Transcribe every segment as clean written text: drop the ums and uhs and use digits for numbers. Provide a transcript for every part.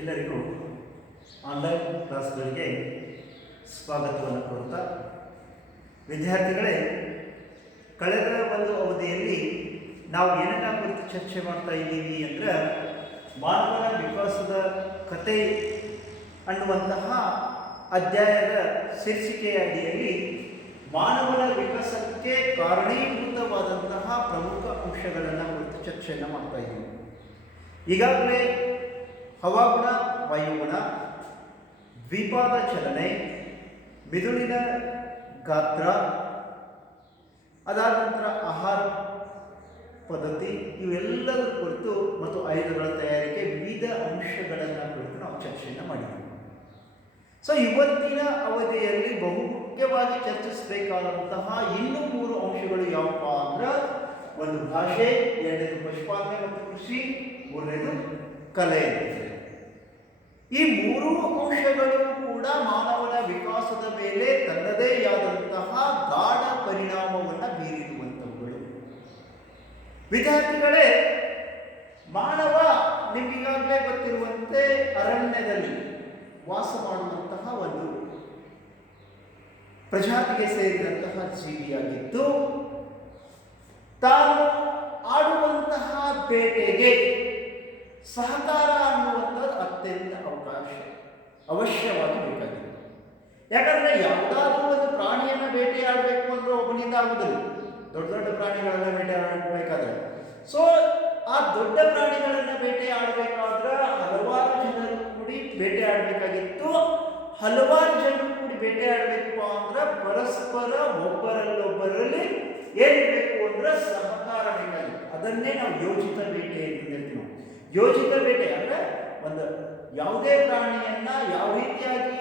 ಎಲ್ಲರಿಗೂ ಆನ್ಲೈನ್ ಕ್ಲಾಸ್ಗಳಿಗೆ ಸ್ವಾಗತವನ್ನು ಕೋರುತ್ತಾ, ವಿದ್ಯಾರ್ಥಿಗಳೇ, ಕಳೆದ ಒಂದು ಅವಧಿಯಲ್ಲಿ ನಾವು ಏನನ್ನ ಕುರಿತು ಚರ್ಚೆ ಮಾಡ್ತಾ ಇದ್ದೀವಿ ಅಂದರೆ ಮಾನವನ ವಿಕಾಸದ ಕತೆ ಅನ್ನುವಂತಹ ಅಧ್ಯಾಯದ ಶೀರ್ಷಿಕೆಯ ಅಡಿಯಲ್ಲಿ ಮಾನವನ ವಿಕಾಸಕ್ಕೆ ಕಾರಣೀಭೂತವಾದಂತಹ ಪ್ರಮುಖ ಅಂಶಗಳನ್ನು ಕುರಿತು ಚರ್ಚೆಯನ್ನು ಮಾಡ್ತಾ ಇದ್ದೀವಿ. ಈಗಾಗಲೇ ಹವಾಗುಣ, ವಾಯುಗುಣ, ದ್ವೀಪಾದ ಚಲನೆ, ಮಿದುಳಿನ ಗಾತ್ರ, ಅದಾದ ನಂತರ ಆಹಾರ ಪದ್ಧತಿ ಇವೆಲ್ಲದರ ಕುರಿತು ಮತ್ತು ಆಯುಧಗಳ ತಯಾರಿಕೆ ವಿವಿಧ ಅಂಶಗಳನ್ನು ಕುರಿತು ನಾವು ಚರ್ಚೆಯನ್ನು ಮಾಡಿದ್ದೀವಿ. ಸೊ ಇವತ್ತಿನ ಅವಧಿಯಲ್ಲಿ ಬಹುಮುಖ್ಯವಾಗಿ ಚರ್ಚಿಸಬೇಕಾದಂತಹ ಇನ್ನೂ 3 ಅಂಶಗಳು ಯಾವಪ್ಪ ಅಂದ್ರೆ, ಒಂದು ಭಾಷೆ, ಎರಡನೇದು ಪಶುಪಾಲನೆ ಮತ್ತು ಕೃಷಿ, ಮೂರನೇದು ಕಲೆ. ಈ 3 ಅಂಶಗಳು ಕೂಡ ಮಾನವನ ವಿಕಾಸದ ಮೇಲೆ ತನ್ನದೇ ಆದಂತಹ ಗಾಢ ಪರಿಣಾಮವನ್ನು ಬೀರಿರುವಂಥವುಗಳು. ವಿದ್ಯಾರ್ಥಿಗಳೇ, ಮಾನವ ನಿಮಗೀಗಾಗಲೇ ಗೊತ್ತಿರುವಂತೆ ಅರಣ್ಯದಲ್ಲಿ ವಾಸ ಮಾಡುವಂತಹ ಒಂದು ಪ್ರಜಾತಿಗೆ ಸೇರಿದಂತಹ ಜೀವಿಯಾಗಿದ್ದು, ತಾನು ಆಡುವಂತಹ ಬೇಟೆಗೆ ಸಹಕಾರ ಅನ್ನುವಂಥದ್ದು ಅತ್ಯಂತ ಅವಶ್ಯವಾಗಿ ಬೇಕಾಗಿದೆ. ಯಾಕಂದ್ರೆ ಯಾವುದಾದ್ರೂ ಒಂದು ಪ್ರಾಣಿಯನ್ನು ಬೇಟೆಯಾಡಬೇಕು ಅಂದ್ರೆ ಒಬ್ಬನಿಂದ ಆಗುವುದಿಲ್ಲ. ದೊಡ್ಡ ದೊಡ್ಡ ಪ್ರಾಣಿಗಳನ್ನ ಬೇಟೆಯಾಡಬೇಕಾದ್ರೆ, ಸೊ ಆ ದೊಡ್ಡ ಪ್ರಾಣಿಗಳನ್ನ ಬೇಟೆಯಾಡಬೇಕಾದ್ರೆ ಹಲವಾರು ಜನರು ಕೂಡಿ ಬೇಟೆಯಾಡಬೇಕಾಗಿತ್ತು. ಹಲವಾರು ಜನರು ಕೂಡಿ ಬೇಟೆಯಾಡಬೇಕು ಅಂದ್ರೆ ಪರಸ್ಪರ ಒಬ್ಬರಲ್ಲೊಬ್ಬರಲ್ಲಿ ಏನಿರಬೇಕು ಅಂದ್ರೆ ಸಹಕಾರ ಬೇಕಾಗಿತ್ತು. ಅದನ್ನೇ ನಾವು ಯೋಜಿತ ಬೇಟೆ ಅಂತ ಹೇಳ್ತೀವಿ. ಯೋಜಿತ ಬೇಟೆ ಅಂದ್ರೆ ಒಂದು ಯಾವುದೇ ಪ್ರಾಣಿಯನ್ನ ಯಾವ ರೀತಿಯಾಗಿ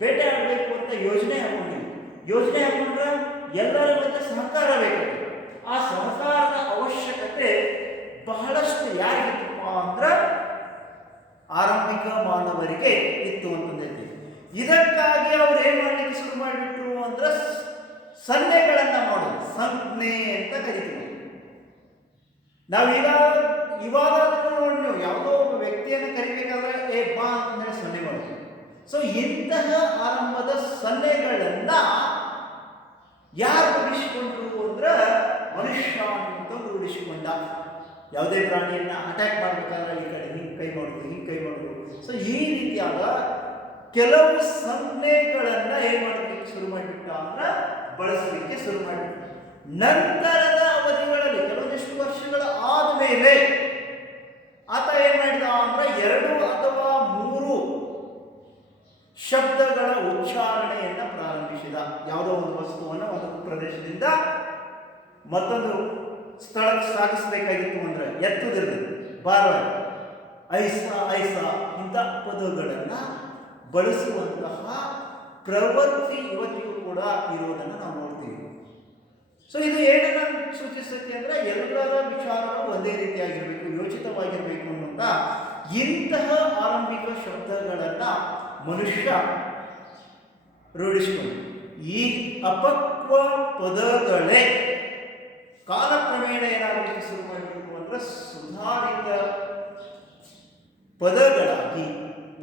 ಬೇಟೆ ಆಡಬೇಕು ಅಂತ ಯೋಜನೆ ಹಾಕೊಂಡಿವಿ. ಯೋಜನೆ ಹಾಕೊಂಡ್ರೆ ಎಲ್ಲರ ಮಧ್ಯೆ ಸಹಕಾರ ಬೇಕಾಗುತ್ತೆ. ಆ ಸಹಕಾರದ ಅವಶ್ಯಕತೆ ಬಹಳಷ್ಟು ಯಾರಿಗಿತ್ತಪ್ಪ ಅಂದ್ರೆ ಆರಂಭಿಕ ಮಾನವರಿಗೆ ಇತ್ತು ಅಂತಂದೈತಿ. ಇದಕ್ಕಾಗಿ ಅವ್ರು ಏನ್ ಮಾಡ್ಲಿಕ್ಕೆ ಶುರು ಮಾಡಿಬಿಟ್ರು ಅಂದ್ರೆ ಸನ್ನೆಗಳನ್ನ ಮಾಡೋದು, ಸಂಜ್ಞೆ ಅಂತ ಕರಿತೀವಿ. ನಾವೀಗ ಇವಾಗ ನೋಡಿ, ಯಾವುದೋ ಒಬ್ಬ ವ್ಯಕ್ತಿಯನ್ನು ಕರಿಬೇಕಾದ್ರೆ ಏ ಬಾ ಅಂತಂದ್ರೆ ಸನ್ನೆ ಮಾಡ್ತೀವಿ. ಸೊ ಇಂತಹ ಆರಂಭದ ಸನ್ನೆಗಳನ್ನ ಯಾರು ರೂಢಿಸಿಕೊಂಡ್ರು ಅಂದ್ರೆ ಮನುಷ್ಯ ಅಂತ ರೂಢಿಸಿಕೊಂಡ. ಯಾವುದೇ ಪ್ರಾಣಿಯನ್ನ ಅಟ್ಯಾಕ್ ಮಾಡ್ಬೇಕಾದ್ರೆ ಈ ಕಡೆ ಹಿಂಗೆ ಕೈ ಮಾಡೋದು, ಹಿಂಗೆ ಕೈ ಮಾಡೋದು. ಸೊ ಈ ರೀತಿಯಾದ ಕೆಲವು ಸಂಜ್ಞೆಗಳನ್ನ ಏನ್ ಮಾಡಲಿಕ್ಕೆ ಶುರು ಮಾಡಿಬಿಟ್ಟ ಅಂದ್ರೆ ಬಳಸಲಿಕ್ಕೆ ಶುರು ಮಾಡಿಬಿಟ್ಟ. ನಂತರದ ಅವಧಿಗಳಲ್ಲಿ ಕೆಲವೊಂದಿಷ್ಟು ವರ್ಷಗಳ ಆದ್ಮೇಲೆ ಆತ ಏನ್ ಮಾಡಿದ ಅಂದ್ರೆ 2 ಅಥವಾ 3 ಶಬ್ದಗಳ ಉಚ್ಚಾರಣೆಯನ್ನ ಪ್ರಾರಂಭಿಸಿದ. ಯಾವುದೋ ಒಂದು ವಸ್ತುವನ್ನು ಒಂದು ಪ್ರದೇಶದಿಂದ ಮತ್ತೊಂದು ಸ್ಥಳಕ್ಕೆ ಸಾಗಿಸಬೇಕಾಗಿತ್ತು ಅಂದ್ರೆ ಎತ್ತುದಿರಲಿ, ಬಾರ, ಐಸ, ಐಸ ಇಂಥ ಪದಗಳನ್ನ ಬಳಸುವಂತಹ ಪ್ರವೃತ್ತಿ ಇವತ್ತಿಗೂ ಕೂಡ ಇರೋದನ್ನು ನಾವು ನೋಡ್ತೀವಿ. ಸೊ ಇದು ಏನನ್ನ ಸೂಚಿಸುತ್ತೆ ಅಂದ್ರೆ ಎಲ್ಲರ ವಿಚಾರಗಳು ಒಂದೇ ರೀತಿಯಾಗಿರಬೇಕು, ಯೋಚಿತವಾಗಿರಬೇಕು ಅನ್ನುವಂತ ಇಂತಹ ಆರಂಭಿಕ ಶಬ್ದಗಳನ್ನ ಮನುಷ್ಯ ರೂಢಿಸಿಕೊಂಡು ಈ ಅಪಕ್ವ ಪದಗಳೇ ಕಾಲಕ್ರಮೇಣ ಏನಾಗಲಿಕ್ಕೆ ಶುರು ಮಾಡಬೇಕು ಅಂದ್ರೆ ಸುಧಾರಿತ ಪದಗಳಾಗಿ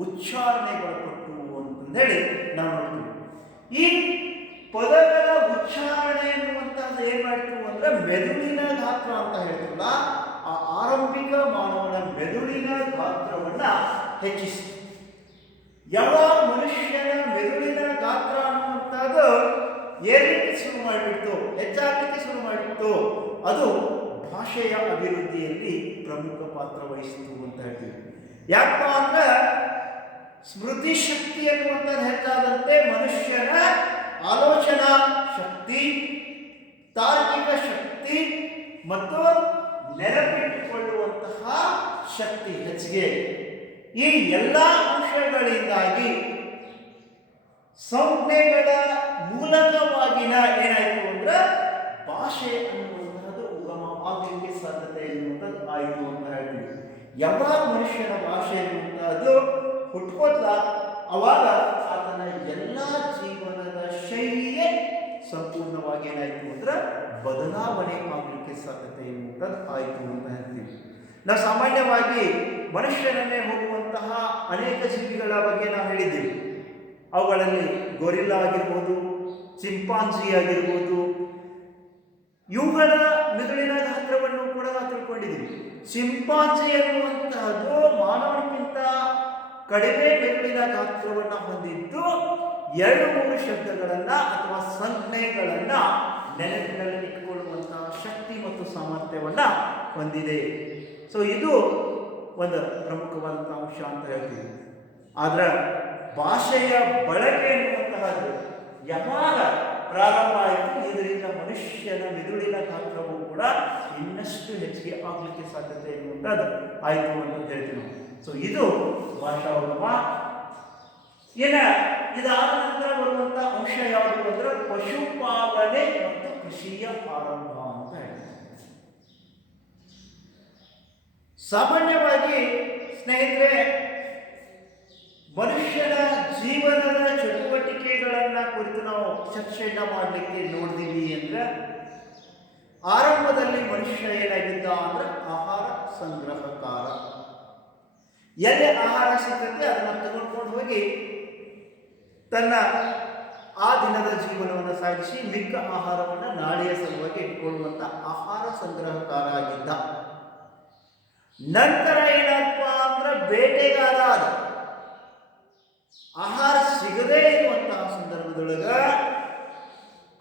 ಉಚ್ಚಾರಣೆಗೊಳಪಟ್ಟು ಅಂತಂದೇಳಿ ನಾವು ನೋಡ್ತೀವಿ. ಈ ಪದಗಳ ಉಚ್ಚಾರಣೆ ಎನ್ನುವಂಥದ್ದು ಏನ್ ಮಾಡಿತು ಅಂದ್ರೆ ಮೆದುಳಿನ ಗಾತ್ರ ಅಂತ ಹೇಳ್ತೀವಲ್ಲ, ಆ ಆರಂಭಿಕ ಮಾನವನ ಮೆದುಳಿನ ಗಾತ್ರವನ್ನ ಹೆಚ್ಚಿಸಿತು. ಯಾವಾಗ ಮನುಷ್ಯನ ಮೆದುಳಿನ ಗಾತ್ರ ಅನ್ನುವಂಥದ್ದು ಏರ್ಲಿಕ್ಕೆ ಶುರು ಮಾಡಿಬಿಟ್ಟು, ಹೆಚ್ಚಾಗಲಿಕ್ಕೆ ಶುರು ಮಾಡಿಬಿಟ್ಟು, ಅದು ಭಾಷೆಯ ಅಭಿವೃದ್ಧಿಯಲ್ಲಿ ಪ್ರಮುಖ ಪಾತ್ರ ವಹಿಸಿತು ಅಂತ ಹೇಳ್ತೀವಿ. ಯಾಕಪ್ಪ ಅಂದ್ರೆ ಸ್ಮೃತಿ ಶಕ್ತಿ ಅನ್ನುವಂಥದ್ದು ಹೆಚ್ಚಾದಂತೆ ಮನುಷ್ಯನ ಆಲೋಚನಾ ಶಕ್ತಿ, ತಾರ್ಕಿಕ ಶಕ್ತಿ ಮತ್ತು ನೆನಪಿಟ್ಟುಕೊಳ್ಳುವಂತಹ ಶಕ್ತಿ ಹೆಚ್ಚಿಗೆ. ಈ ಎಲ್ಲ ಅಂಶಗಳಿಂದಾಗಿ ಸಂಜ್ಞೆಗಳ ಮೂಲಕವಾಗಿನ ಏನಾಯಿತು ಅಂದ್ರೆ ಭಾಷೆ ಅನ್ನುವಂಥದ್ದು ಉಗಮ ಆಗಲಿಕ್ಕೆ ಸಾಧ್ಯತೆ ಎನ್ನುವಂಥದ್ದು ಆಯಿತು ಅಂತ ಹೇಳ್ತೀವಿ. ಯಾವಾಗ ಮನುಷ್ಯನ ಭಾಷೆ ಎನ್ನುವಂಥದ್ದು ಹುಟ್ಕೋತ ಅವಾಗ ಆತನ ಎಲ್ಲ ಜೀವನದ ಶೈಲಿಯೇ ಸಂಪೂರ್ಣವಾಗಿ ಏನಾಯಿತು ಅಂದ್ರೆ ಬದಲಾವಣೆ ಆಗಲಿಕ್ಕೆ ಸಾಧ್ಯತೆ ಎನ್ನುವಂಥದ್ದು ಆಯಿತು ಅಂತ ಹೇಳ್ತೀವಿ. ನಾವು ಸಾಮಾನ್ಯವಾಗಿ ಮನುಷ್ಯನನ್ನೇ ಹೋಗುವಂಥ ಮಾಡುವಂತಹ ಅನೇಕ ಜೀವಿಗಳ ಬಗ್ಗೆ ನಾವು ಹೇಳಿದ್ದೀವಿ. ಅವುಗಳಲ್ಲಿ ಗೊರಿಲ್ಲಾ ಆಗಿರ್ಬೋದು, ಚಿಂಪಾಂಜಿ ಆಗಿರ್ಬೋದು, ಇವುಗಳ ಮಿದುಳಿನ ಗಾತ್ರವನ್ನು ಕೂಡ ನಾವು ತಿಳ್ಕೊಂಡಿದ್ದೀವಿ. ಚಿಂಪಾಂಜಿ ಎನ್ನುವಂತಹದ್ದು ಮಾನವನಿಗಿಂತ ಕಡಿಮೆ ಮೆದುಳಿನ ಗಾತ್ರವನ್ನು ಹೊಂದಿದ್ದು 2-3 ಶಬ್ದಗಳನ್ನ ಅಥವಾ ಸಂಜ್ಞೆಗಳನ್ನ ನೆನಪಿನಲ್ಲಿ ಇಟ್ಟುಕೊಳ್ಳುವಂತಹ ಶಕ್ತಿ ಮತ್ತು ಸಾಮರ್ಥ್ಯವನ್ನ ಹೊಂದಿದೆ. ಸೊ ಇದು ಒಂದು ಪ್ರಮುಖವಾದಂತಹ ಅಂಶ ಅಂತ ಹೇಳ್ತೀವಿ. ಆದ್ರೆ ಭಾಷೆಯ ಬಳಕೆ ಎನ್ನುವಂತಹದ್ದು ಯಾವಾಗ ಪ್ರಾರಂಭ ಆಯಿತು, ಇದರಿಂದ ಮನುಷ್ಯನ ಮಿದುಳಿನ ಗಾತ್ರವು ಕೂಡ ಇನ್ನಷ್ಟು ಹೆಚ್ಚಿಗೆ ಆಗಲಿಕ್ಕೆ ಸಾಧ್ಯತೆ ಎನ್ನುವಂಥದ್ದು ಆಯಿತು ಅಂತ ಹೇಳ್ತೀವಿ ನಾವು. ಸೊ ಇದು ಭಾಷಾವಲೋಮ. ಇದಾದ ನಂತರ ಬರುವಂತ ಅಂಶ ಯಾವುದು ಅಂದ್ರೆ ಪಶುಪಾಲನೆ ಮತ್ತು ಕೃಷಿಯ ಆರಂಭ ಅಂತ ಹೇಳ್ತಾರೆ. ಸಾಮಾನ್ಯವಾಗಿ ಸ್ನೇಹಿತರೆ, ಮನುಷ್ಯನ ಜೀವನದ ಚಟುವಟಿಕೆಗಳನ್ನ ಕುರಿತು ನಾವು ಚರ್ಚೆಯನ್ನ ಮಾಡಲಿಕ್ಕೆ ನೋಡಿದೀವಿ ಅಂದ್ರೆ, ಆರಂಭದಲ್ಲಿ ಮನುಷ್ಯ ಏನಾಗಿದ್ದ ಅಂದ್ರೆ ಆಹಾರ ಸಂಗ್ರಹಕಾರ. ಎಲ್ಲಿ ಆಹಾರ ಸಿಗುತ್ತೆ ಅದನ್ನು ತೆಗೆದುಕೊಂಡು ಹೋಗಿ ತನ್ನ ಆ ದಿನದ ಜೀವನವನ್ನು ಸಾಗಿಸಿ ಮಿಕ್ಕ ಆಹಾರವನ್ನು ನಾಳೆಯ ಸಲುವಾಗಿ ಇಟ್ಕೊಳ್ಳುವಂತ ಆಹಾರ ಸಂಗ್ರಹಕಾರ ಆಗಿದ್ದ. ನಂತರ ಏನಪ್ಪ ಅಂದ್ರೆ ಬೇಟೆಗಾರ ಆದ. ಆಹಾರ ಸಿಗದೇ ಇರುವಂತಹ ಸಂದರ್ಭದೊಳಗ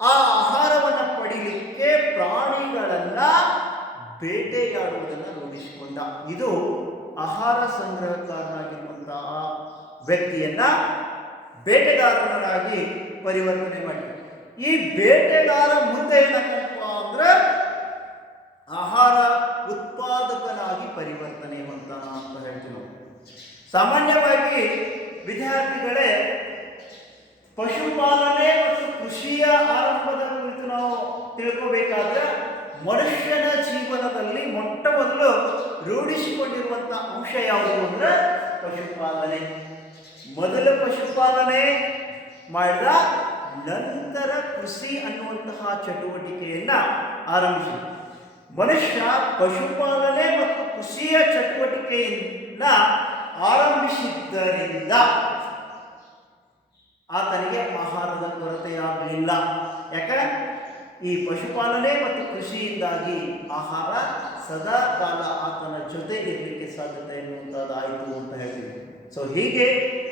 ಆ ಆಹಾರವನ್ನು ಪಡೀಲಿಕ್ಕೆ ಪ್ರಾಣಿಗಳನ್ನ ಬೇಟೆಯಾಡುವುದನ್ನು ರೂಢಿಸಿಕೊಂಡ. ಇದು ಆಹಾರ ಸಂಗ್ರಹಕಾರನಾಗಿರುವಂತಹ ವ್ಯಕ್ತಿಯನ್ನ ಬೇಟೆಗಾರನಾಗಿ ಪರಿವರ್ತನೆ ಮಾಡಿ, ಈ ಬೇಟೆಗಾರ ಮುಂದೆ ಏನಾಗಪ್ಪ ಅಂದ್ರೆ ಆಹಾರ ಉತ್ಪಾದಕನಾಗಿ ಪರಿವರ್ತನೆ ಹೊಂದಾನ ಅಂತ ಹೇಳ್ತೀವಿ ನಾವು. ಸಾಮಾನ್ಯವಾಗಿ ವಿದ್ಯಾರ್ಥಿಗಳೇ, ಪಶುಪಾಲನೆ ಮತ್ತು ಕೃಷಿಯ ಆರಂಭದ ಕುರಿತು ನಾವು ತಿಳ್ಕೋಬೇಕಾದ್ರೆ ಮನುಷ್ಯನ ಜೀವನದಲ್ಲಿ ಮೊಟ್ಟ ಮೊದಲು ರೂಢಿಸಿಕೊಂಡಿರುವಂತಹ ಅಂಶ ಯಾವುದು ಅಂದ್ರೆ ಪಶುಪಾಲನೆ. ಮೊದಲು ಪಶುಪಾಲನೆ ಮಾಡಿದ ನಂತರ ಕೃಷಿ ಅನ್ನುವಂತಹ ಚಟುವಟಿಕೆಯನ್ನ ಆರಂಭಿಸಿ. ಮನುಷ್ಯ ಪಶುಪಾಲನೆ ಮತ್ತು ಕೃಷಿಯ ಚಟುವಟಿಕೆಯನ್ನ ಆರಂಭಿಸಿದ್ದರಿಂದ ಆತನಿಗೆ ಆಹಾರದ ಕೊರತೆಯಾಗಲಿಲ್ಲ. ಯಾಕಂದ್ರೆ ಈ ಪಶುಪಾಲನೆ ಮತ್ತು ಕೃಷಿಯಿಂದಾಗಿ ಆಹಾರ ಸದಾ ಕಾಲ ಆತನ ಜೊತೆ ಇರಲಿಕ್ಕೆ ಸಾಧ್ಯತೆ ಎನ್ನುವಂಥದ್ದಾಯಿತು ಅಂತ ಹೇಳ್ತೀವಿ. ಸೊ ಹೀಗೆ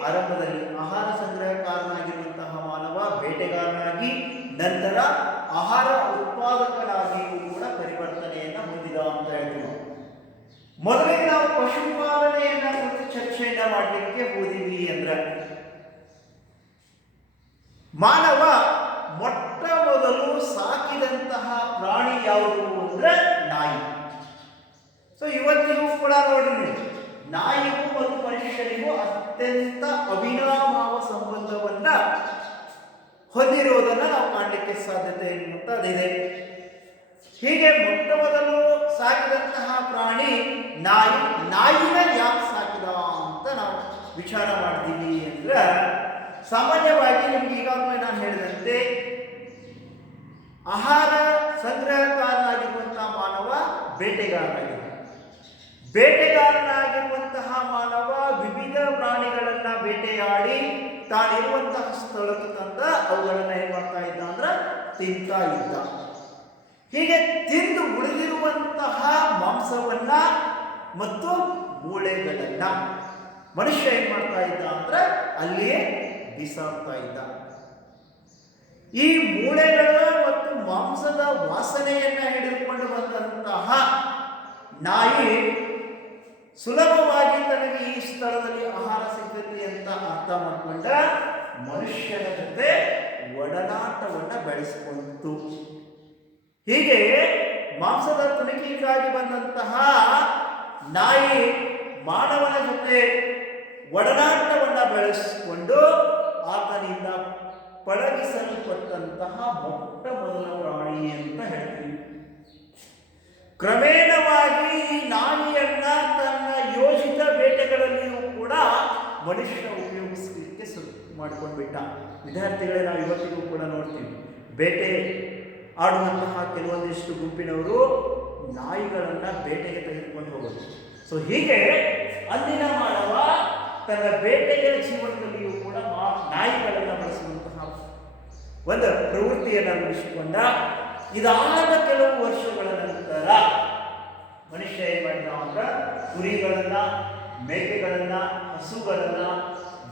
ಆರಂಭದಲ್ಲಿ ಆಹಾರ ಸಂಗ್ರಹಕಾರನಾಗಿರುವಂತಹ ಮಾನವ ಬೇಟೆಗಾರನಾಗಿ ನಂತರ ಆಹಾರ ಉತ್ಪಾದಕನಾಗಿಯೂ ಕೂಡ ಪರಿವರ್ತನೆಯನ್ನು ಹೊಂದಿದ ಅಂತ ಹೇಳ್ತೀವಿ. ಮೊದಲಿಗೆ ನಾವು ಪಶುಪಾಲನೆಯನ್ನ ಕುರಿತು ಚರ್ಚೆಯನ್ನ ಮಾಡಲಿಕ್ಕೆ ಹೋದಿವಿ ಅಂದ್ರೆ, ಮಾನವ ಮೊಟ್ಟ ಮೊದಲು ಸಾಕಿದಂತಹ ಪ್ರಾಣಿ ಯಾವುದು ಅಂದ್ರೆ ನಾಯಿ. ಸೊ ಇವತ್ತಿಗೂ ಕೂಡ ನೋಡ್ರಿ, ನಾಯಿಗೂ ಮತ್ತು ಮನುಷ್ಯನಿಗೂ ಅತ್ಯಂತ ಅವಿನಾಭಾವ ಸಂಬಂಧವನ್ನ ಹೊಂದಿರುವುದನ್ನು ನಾವು ಕಾಣಲಿಕ್ಕೆ ಸಾಧ್ಯತೆ ಎನ್ನುವಂಥದ್ದಿದೆ. ಹೀಗೆ ಮೊಟ್ಟ ಮೊದಲು ಸಾಕಿದಂತಹ ಪ್ರಾಣಿ ನಾಯಿ. ನಾಯಿನ ಯಾಕೆ ಸಾಕಿದ ಅಂತ ನಾವು ವಿಚಾರ ಮಾಡ್ತೀವಿ ಅಂದ್ರೆ, ಸಾಮಾನ್ಯವಾಗಿ ನಿಮ್ಗೆ ಈಗಾಗಲೇ ನಾನು ಹೇಳಿದಂತೆ ಆಹಾರ ಸಂಗ್ರಹಕಾರನಾಗಿರುವಂತಹ ಮಾನವ ಬೇಟೆಗಾರನಾಗಿದ್ದ. ಬೇಟೆಗಾರನಾಗಿರುವಂತಹ ಮಾನವ ವಿವಿಧ ಪ್ರಾಣಿಗಳನ್ನ ಬೇಟೆಯಾಡಿ ತಾನಿರುವಂತಹ ಸ್ಥಳಕ್ಕೆ ತಂದ ಅವುಗಳನ್ನ ಏನ್ ಮಾಡ್ತಾ ಇದ್ದ ಅಂದ್ರೆ ತಿಂತಾ ಇದ್ದ. ಹೀಗೆ ತಿಂದು ಉಳಿದಿರುವಂತಹ ಮಾಂಸವನ್ನ ಮತ್ತು ಮೂಳೆಗಳನ್ನ ಮನುಷ್ಯ ಏನ್ ಮಾಡ್ತಾ ಇದ್ದ ಅಂದ್ರೆ ಅಲ್ಲಿಯೇ ಬಿಸಾಡ್ತಾ ಇದ್ದ. ಈ ಮೂಳೆಗಳು ಮತ್ತು ಮಾಂಸದ ವಾಸನೆಯನ್ನ ಹಿಡಿದುಕೊಂಡು ಬಂದಂತಹ ನಾಯಿ ಸುಲಭವಾಗಿ ತನಗೆ ಈ ಸ್ಥಳದಲ್ಲಿ ಆಹಾರ ಸಿಗ್ತದೆ ಅಂತ ಅರ್ಥ ಮಾಡಿಕೊಂಡ ಮನುಷ್ಯನ ಜೊತೆ ಒಡನಾಟವನ್ನ ಬೆಳೆಸಿಕೊಂಡಿತು. ಹೀಗೆ ಮಾಂಸದ ತುಣಿಕೆಗಾಗಿ ಬಂದಂತಹ ನಾಯಿ ಮಾನವನ ಜೊತೆ ಒಡನಾಟವನ್ನ ಬೆಳೆಸಿಕೊಂಡು ಆತನಿಂದ ಪಳಗಿಸಲ್ಪಟ್ಟಂತಹ ಮೊಟ್ಟ ಮೊದಲ ಪ್ರಾಣಿ ಅಂತ ಹೇಳ್ತೀವಿ. ಕ್ರಮೇಣವಾಗಿ ಈ ನಾಯಿಯನ್ನ ತನ್ನ ಯೋಜಿತ ಬೇಟೆಗಳಲ್ಲಿಯೂ ಕೂಡ ಮನುಷ್ಯ ಉಪಯೋಗಿಸಲಿಕ್ಕೆ ಮಾಡಿಕೊಂಡ್ಬಿಟ್ಟ. ವಿದ್ಯಾರ್ಥಿಗಳೇ, ನಾವು ಇವತ್ತಿಗೂ ಕೂಡ ನೋಡ್ತೀವಿ, ಬೇಟೆ ಆಡುವಂತಹ ಕೆಲವೊಂದಿಷ್ಟು ಗುಂಪಿನವರು ನಾಯಿಗಳನ್ನ ಬೇಟೆಗೆ ತೆಗೆದುಕೊಂಡು ಹೋಗೋದು. ಸೊ ಹೀಗೆ ಅಂದಿನ ಮಾನವ ತನ್ನ ಬೇಟೆಯ ಜೀವನದಲ್ಲಿಯೂ ಕೂಡ ನಾಯಿಗಳನ್ನು ಬಳಸುವಂತಹ ಒಂದು ಪ್ರವೃತ್ತಿಯನ್ನು ರೂಢಿಸಿಕೊಂಡ. ಇದಾದ ಕೆಲವು ವರ್ಷಗಳ ನಂತರ ಮನುಷ್ಯ ಏನ್ ಮಾಡಿದ ಅಂದ್ರೆ ಕುರಿಗಳನ್ನ, ಮೇಕೆಗಳನ್ನ, ಹಸುಗಳನ್ನ,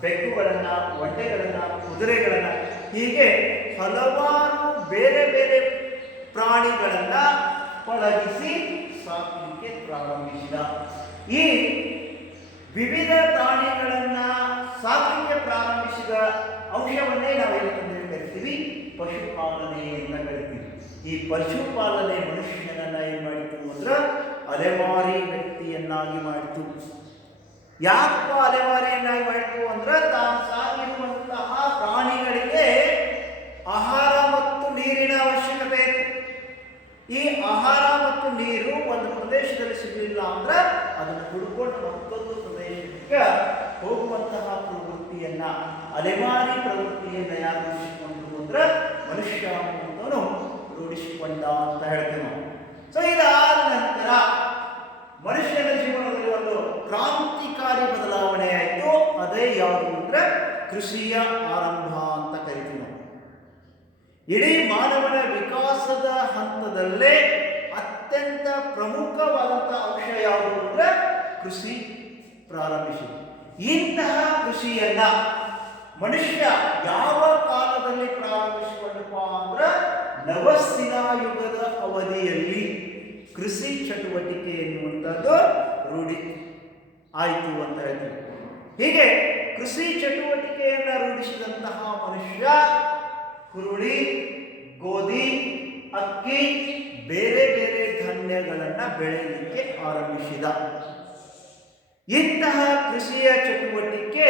ಬೆಕ್ಕುಗಳನ್ನ, ಒಂಟೆಗಳನ್ನ, ಕುದುರೆಗಳನ್ನ, ಹೀಗೆ ಹಲವಾರು ಬೇರೆ ಬೇರೆ ಪ್ರಾಣಿಗಳನ್ನ ಪಳಗಿಸಿ ಸಾಕಲಿಕ್ಕೆ ಪ್ರಾರಂಭಿಸಿದ. ಈ ವಿವಿಧ ಪ್ರಾಣಿಗಳನ್ನ ಸಾಕಲಿಕ್ಕೆ ಪ್ರಾರಂಭಿಸಿದ ಅಂಶವನ್ನೇ ನಾವು ಏನಂತ ಕರಿತೀವಿ, ಪಶುಪಾಲನೆ ಅಂತ ಕರಿತೀವಿ. ಈ ಪಶುಪಾಲನೆ ಮನುಷ್ಯನನ್ನ ಏನ್ ಮಾಡಿತು ಅಂದ್ರೆ ಅಲೆಮಾರಿ ವ್ಯಕ್ತಿಯನ್ನಾಗಿ ಮಾಡಿತು. ಯಾಕಪ್ಪ ಅಲೆಮಾರಿಯನ್ನಾಗಿ ಮಾಡಿತು ಅಂದ್ರೆ ತಾನು ಸಾಕಿರುವಂತಹ ಪ್ರಾಣಿಗಳಿಗೆ ಆಹಾರ ಮತ್ತು ನೀರಿನ ಅವಶ್ಯಕತೆ ಇತ್ತು. ಈ ಆಹಾರ ಮತ್ತು ನೀರು ಒಂದು ಪ್ರದೇಶದಲ್ಲಿ ಸಿಗಲಿಲ್ಲ ಅಂದ್ರೆ ಅದನ್ನು ಹುಡುಕೊಂಡು ಮತ್ತೊಂದು ಪ್ರದೇಶಕ್ಕೆ ಹೋಗುವಂತಹ ಪ್ರವೃತ್ತಿಯನ್ನ, ಅಲೆಮಾರಿ ಪ್ರವೃತ್ತಿಯನ್ನ ಯಾರು ರೂಢಿಸಿಕೊಂಡ್ರು ಅಂದ್ರೆ ಮನುಷ್ಯ ಅನ್ನೋದನ್ನು ರೂಢಿಸಿಕೊಂಡ ಅಂತ ಹೇಳ್ತೇವೆ ನಾವು. ಸೊ ಇದಾದ ನಂತರ ಮನುಷ್ಯನ ಜೀವನದಲ್ಲಿ ಒಂದು ಕ್ರಾಂತಿಕಾರಿ ಬದಲಾವಣೆ ಆಯಿತು. ಅದೇ ಯಾವುದು ಅಂದ್ರೆ ಕೃಷಿಯ ಆರಂಭ ಅಂತ ಕರಿತೀವಿ ನಾವು. ಇಡೀ ಮಾನವನ ವಿಕಾಸದ ಹಂತದಲ್ಲೇ ಅತ್ಯಂತ ಪ್ರಮುಖವಾದಂತಹ ಅಂಶ ಯಾವುದು ಅಂದ್ರೆ ಕೃಷಿ ಪ್ರಾರಂಭಿಸಿದ. ಇಂತಹ ಕೃಷಿಯನ್ನ ಮನುಷ್ಯ ಯಾವ ಕಾಲದಲ್ಲಿ ಪ್ರಾರಂಭಿಸಿಕೊಂಡಪ್ಪ ಅಂದ್ರೆ ನವಸಿನಾಯುಗದ ಅವಧಿಯಲ್ಲಿ ಕೃಷಿ ಚಟುವಟಿಕೆ ಎನ್ನುವಂಥದ್ದು ರೂಢಿ ಆಯಿತು ಅಂತ ಹೇಳ್ತೀವಿ. ಹೀಗೆ ಕೃಷಿ ಚಟುವಟಿಕೆಯನ್ನು ರೂಢಿಸಿದಂತಹ ಮನುಷ್ಯ ಹುರುಳಿ, ಗೋಧಿ, ಅಕ್ಕಿ, ಬೇರೆ ಬೇರೆ ಧಾನ್ಯಗಳನ್ನು ಬೆಳೆಯಲಿಕ್ಕೆ ಆರಂಭಿಸಿದ. ಇಂತಹ ಕೃಷಿಯ ಚಟುವಟಿಕೆ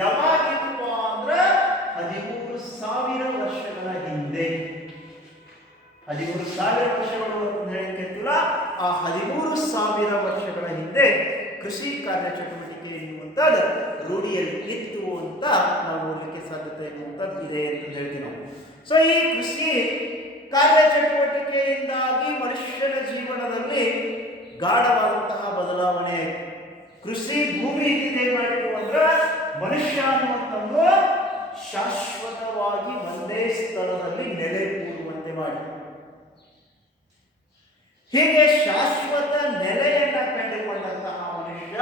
ಯಾವಾಗಿತ್ತು ಅಂದ್ರೆ 13,000 ವರ್ಷಗಳ ಹಿಂದೆ. 13,000 ವರ್ಷಗಳು ಅಂತ ಹೇಳಿಲ್ಲ, ಆ 13,000 ವರ್ಷಗಳ ಹಿಂದೆ ಕೃಷಿ ಕಾರ್ಯ ಚಟುವಟಿಕೆ ಎನ್ನುವಂಥದ್ದು ರೂಢಿಯಲ್ಲಿ ಇತ್ತು ಅಂತ ನಾವು ನೋಡಲಿಕ್ಕೆ ಸಾಧ್ಯತೆ ಎನ್ನುವಂಥದ್ದು ಇದೆ ಅಂತ ಹೇಳ್ತೀವಿ ನಾವು. ಸೊ ಈ ಕೃಷಿ ಕಾರ್ಯ ಚಟುವಟಿಕೆಯಿಂದಾಗಿ ಮನುಷ್ಯನ ಜೀವನದಲ್ಲಿ ಗಾಢವಾದಂತಹ ಬದಲಾವಣೆ. ಕೃಷಿ ಭೂಮಿ ಇದೆ ಮಾಡಿತು ಅಂದ್ರೆ ಮನುಷ್ಯ ಅನ್ನುವಂಥದ್ದು ಶಾಶ್ವತವಾಗಿ ಒಂದೇ ಸ್ಥಳದಲ್ಲಿ ನೆಲೆ ಕೂಡುವಂತೆ ಮಾಡಿ, ಹೀಗೆ ಶಾಶ್ವತ ನೆಲೆಯನ್ನ ಕಂಡುಕೊಂಡಂತಹ ಮನುಷ್ಯ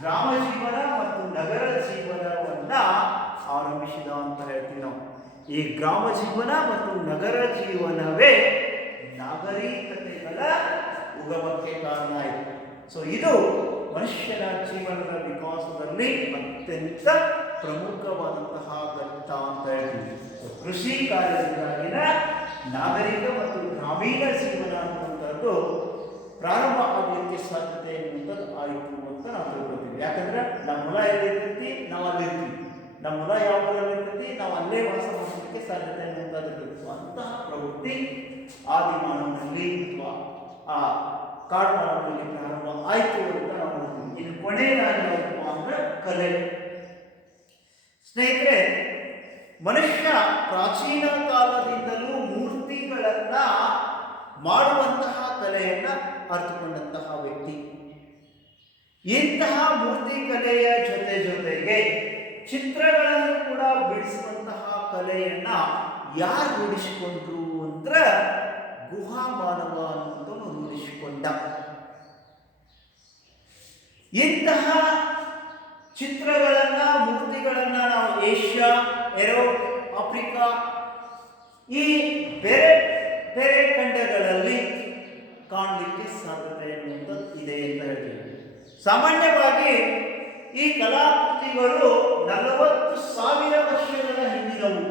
ಗ್ರಾಮ ಜೀವನ ಮತ್ತು ನಗರ ಜೀವನವನ್ನ ಆರಂಭಿಸಿದ ಅಂತ ಹೇಳ್ತೀವಿ ನಾವು. ಈ ಗ್ರಾಮ ಜೀವನ ಮತ್ತು ನಗರ ಜೀವನವೇ ನಾಗರಿಕತೆಗಳ ಉಗಮಕ್ಕೆ ಕಾರಣ ಆಯಿತು. ಸೊ ಇದು ಮನುಷ್ಯನ ಜೀವನದ ವಿಕಾಸದಲ್ಲಿ ಅತ್ಯಂತ ಪ್ರಮುಖವಾದಂತಹ ಘಟ್ಟ ಅಂತ ಹೇಳ್ತೀವಿ. ಕೃಷಿ ಕಾರ್ಯದಿಂದಾಗಿನ ನಾಗರಿಕ ಮತ್ತು ಗ್ರಾಮೀಣ ಜೀವನ ಅನ್ನುವಂಥದ್ದು ಪ್ರಾರಂಭ ಆಗಲಿಕ್ಕೆ ಸಾಧ್ಯತೆ ಎನ್ನುವಂಥದ್ದು ಆಯಿತು ಅಂತ ನಾವು ತಿಳ್ಕೊಳ್ತೀವಿ. ಯಾಕಂದ್ರೆ ನಮ್ಮ ಹೊಲ ಎಲ್ಲಿರ್ತೈತಿ ನಾವು ಅಲ್ಲಿರ್ತೀವಿ, ನಮ್ಮ ಹೊಲ ಯಾವ ಹೊಲಲ್ಲಿರ್ತೈತಿ ನಾವು ಅಲ್ಲೇ ವಾಸ ಮಾಡಲಿಕ್ಕೆ ಸಾಧ್ಯತೆ ಎನ್ನುವಂಥದ್ದು ಇರ್ತೈತಿ. ಅಂತಹ ಪ್ರವೃತ್ತಿ ಆದಿಮಾನವನಲ್ಲಿ ಅಥವಾ ಆ ಕಾಡು ಮಾನವನಲ್ಲಿ ಪ್ರಾರಂಭ ಆಯಿತು ಅಂತ ನಾವು ನೋಡ್ತೀವಿ. ಇನ್ನು ಕೊನೆಯದಾಗಿ ಅಂದ್ರೆ ಕಲೆ. ಸ್ನೇಹಿತರೆ, ಮನುಷ್ಯ ಪ್ರಾಚೀನ ಕಾಲದಿಂದಲೂ ಮೂರ್ತಿಗಳನ್ನ ಮಾಡುವಂತಹ ಕಲೆಯನ್ನ ಅರ್ಥಕೊಂಡಂತಹ ವ್ಯಕ್ತಿ. ಇಂತಹ ಮೂರ್ತಿ ಕಲೆಯ ಜೊತೆಗೆ ಚಿತ್ರಗಳನ್ನು ಕೂಡ ಬಿಡಿಸುವಂತಹ ಕಲೆಯನ್ನ ಯಾರು ರೂಢಿಸಿಕೊಂಡ್ರು ಅಂದ್ರೆ ಗುಹಾ ಮಾನವ ಅನ್ನೋದನ್ನು ರೂಢಿಸಿಕೊಂಡ. ಇಂತಹ ಚಿತ್ರಗಳನ್ನ, ಮೂರ್ತಿಗಳನ್ನ ನಾವು ಏಷ್ಯಾ, ಯುರೋಪ್, ಆಫ್ರಿಕಾ ಈ ಬೇರೆ ಬೇರೆ ಖಂಡಗಳಲ್ಲಿ ಕಾಣಲಿಕ್ಕೆ ಸಾಧ್ಯತೆ ಎನ್ನುವಂಥದ್ದು ಇದೆ ಅಂತ ಹೇಳ್ತೀವಿ. ಸಾಮಾನ್ಯವಾಗಿ ಈ ಕಲಾಕೃತಿಗಳು 40,000 ವರ್ಷಗಳ ಹಿಂದಿನವು.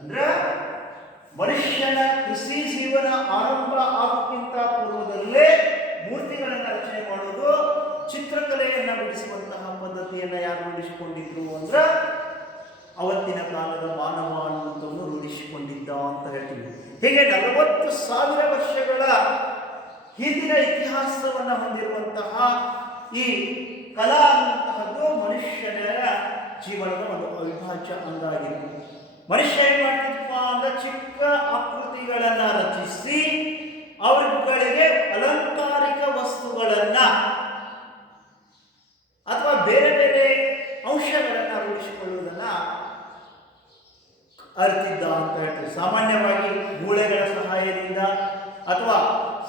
ಅಂದ್ರೆ ಮನುಷ್ಯನ ಕೃಷಿ ಜೀವನ ಆರಂಭ ಆಗೋಕ್ಕಿಂತ ಪೂರ್ವದಲ್ಲೇ ಮೂರ್ತಿಗಳನ್ನು ರಚನೆ ಮಾಡೋದು, ಚಿತ್ರಕಲೆಯನ್ನ ಬಿಡಿಸುವಂತಹ ಪದ್ಧತಿಯನ್ನ ಯಾರು ರೂಢಿಸಿಕೊಂಡಿದ್ರು ಅಂದ್ರೆ ಅವತ್ತಿನ ಕಾಲದ ಮಾನವ ಅನ್ನುವಂಥವನ್ನು ರೂಢಿಸಿಕೊಂಡಿದ್ದ ಅಂತ ಹೇಳ್ತೀವಿ. ಹೀಗೆ 40,000 ವರ್ಷಗಳ ಹಿಂದಿನ ಇತಿಹಾಸವನ್ನ ಹೊಂದಿರುವಂತಹ ಈ ಕಲಾ ಅನ್ನುವಂತಹದ್ದು ಮನುಷ್ಯನ ಜೀವನದ ಒಂದು ಅವಿಭಾಜ್ಯ ಅಂಗ ಆಗಿತ್ತು. ಮನುಷ್ಯ ಏನ್ ಮಾಡ್ತಿದ್ಪ ಅಂದ್ರೆ ಚಿಕ್ಕ ಆಕೃತಿಗಳನ್ನ ರಚಿಸಿ ಅವುಗಳಿಗೆ ಅಲಂಕಾರಿಕ ವಸ್ತುಗಳನ್ನ ಅಥವಾ ಬೇರೆ ಬೇರೆ ಸಹಾಯದಿಂದ ಅಥವಾ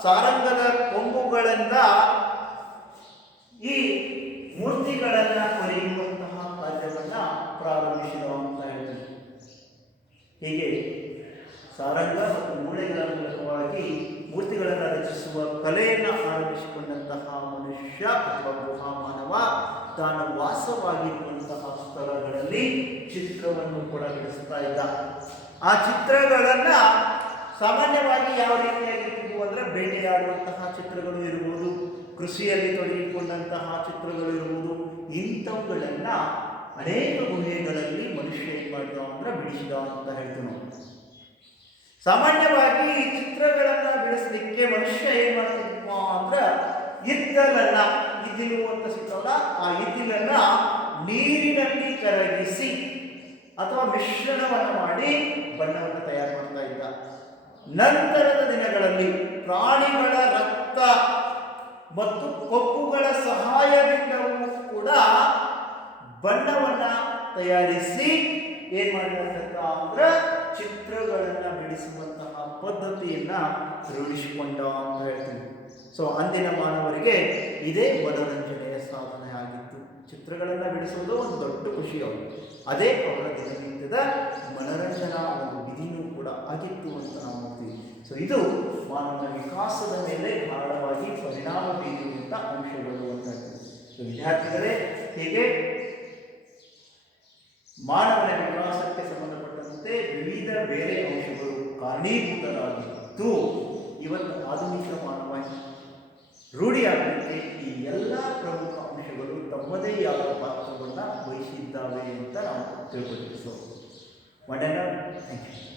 ಸಾರಂಗದ ಕೊಂಬುಗಳಿಂದ ಈ ಮೂರ್ತಿಗಳನ್ನ ಕೊರೆಯುವಂತಹ ಕಾರ್ಯವನ್ನ ಪ್ರಾರಂಭಿಸಿದ ಅಂತ ಹೇಳ್ತೀವಿ. ಹೀಗೆ ಸಾರಂಗ ಮತ್ತು ಮೂಳೆಗಳ ಮೂಲಕವಾಗಿ ಮೂರ್ತಿಗಳನ್ನು ರಚಿಸುವ ಕಲೆಯನ್ನು ಆರಂಭಿಸಿಕೊಂಡಂತಹ ಮನುಷ್ಯ ಅಥವಾ ಗುಹಾಮಾನವ ತಾನು ವಾಸವಾಗಿರುವಂತಹ ಸ್ಥಳಗಳಲ್ಲಿ ಚಿತ್ರವನ್ನು ಕೂಡ ಬಿಡಿಸ್ತಾ ಇದ್ದ. ಆ ಚಿತ್ರಗಳನ್ನ ಸಾಮಾನ್ಯವಾಗಿ ಯಾವ ರೀತಿಯಾಗಿರ್ತಿದ್ವು ಅಂದರೆ ಬೇಟೆಯಾಡುವಂತಹ ಚಿತ್ರಗಳು ಇರುವುದು, ಕೃಷಿಯಲ್ಲಿ ತೊಡಗಿಕೊಂಡಂತಹ ಚಿತ್ರಗಳು ಇರುವುದು, ಇಂಥವುಗಳನ್ನ ಅನೇಕ ಗುಹೆಗಳಲ್ಲಿ ಮನುಷ್ಯ ಏನ್ ಮಾಡಿದ ಅಂದ್ರೆ ಬಿಡಿಸಿದ ಅಂತ ಹೇಳ್ತೀವಿ ನಾವು. ಸಾಮಾನ್ಯವಾಗಿ ಈ ಚಿತ್ರಗಳನ್ನ ಬಿಡಿಸಲಿಕ್ಕೆ ಮನುಷ್ಯ ಏನ್ ಮಾಡ್ತಿದ್ವ ಅಂದ್ರೆ ಇದ್ದಲನ್ನ, ಇದ್ದಿಲು ಅಂತ ಸಿಗ್ತವಲ್ಲ, ಆ ಇದ್ದಿಲನ್ನ ನೀರಿನಲ್ಲಿ ಕರಗಿಸಿ ಅಥವಾ ಮಿಶ್ರಣವನ್ನು ಮಾಡಿ ಬಣ್ಣವನ್ನು ತಯಾರು ಮಾಡ್ತಾ ಇದ್ದ. ನಂತರದ ದಿನಗಳಲ್ಲಿ ಪ್ರಾಣಿಗಳ ರಕ್ತ ಮತ್ತು ಕೊಬ್ಬುಗಳ ಸಹಾಯದಿಂದವೂ ಕೂಡ ಬಣ್ಣವನ್ನ ತಯಾರಿಸಿ ಏನ್ ಮಾಡಿದಂತ ಅಂದ್ರೆ ಚಿತ್ರಗಳನ್ನ ಬಿಡಿಸುವಂತಹ ಪದ್ಧತಿಯನ್ನ ರೂಢಿಸಿಕೊಂಡ ಅಂತ ಹೇಳ್ತೀವಿ. ಸೊ ಅಂದಿನ ಮಾನವರಿಗೆ ಇದೇ ಮನೋರಂಜನೆಯ ಸಾಧನೆ ಆಗಿತ್ತು. ಚಿತ್ರಗಳನ್ನ ಬಿಡಿಸುವುದು ಒಂದು ದೊಡ್ಡ ಖುಷಿ ಅವರು, ಅದೇ ಅವರ ದಿನನಿತ್ಯದ ಮನೋರಂಜನಾ ಒಂದು ವಿಧಿನೂ ಕೂಡ ಆಗಿತ್ತು ಅಂತ ನಾವು ನೋಡ್ತೀವಿ. ಸೊ ಇದು ಮಾನವನ ವಿಕಾಸದ ಮೇಲೆ ಗಾಢವಾಗಿ ಪರಿಣಾಮ ಬೀರುವಂತ ಅಂಶಗಳು ಅಂತ ಹೇಳ್ತೀವಿ. ಸೊ ವಿದ್ಯಾರ್ಥಿಗಳೇ, ಹೀಗೆ ಮಾನವನ ವಿಕಾಸಕ್ಕೆ ಸಂಬಂಧಪಟ್ಟಂತೆ ವಿವಿಧ ಬೇರೆ ಅಂಶಗಳು ಕಾರಣೀಭೂತರಾಗಿದ್ದು ಇವತ್ತು ಆಧುನಿಕ ಮಾನವ ರೂಢಿಯಾಗಲಿಕ್ಕೆ ಈ ಎಲ್ಲ ಪ್ರಮುಖ ಅಂಶಗಳು ತಮ್ಮದೇ ಆದ ಪಾತ್ರವನ್ನು ವಹಿಸಿದ್ದಾವೆ ಅಂತ ನಾವು ತಿಳ್ಕೊಳ್ತೀವಿ. So thank you.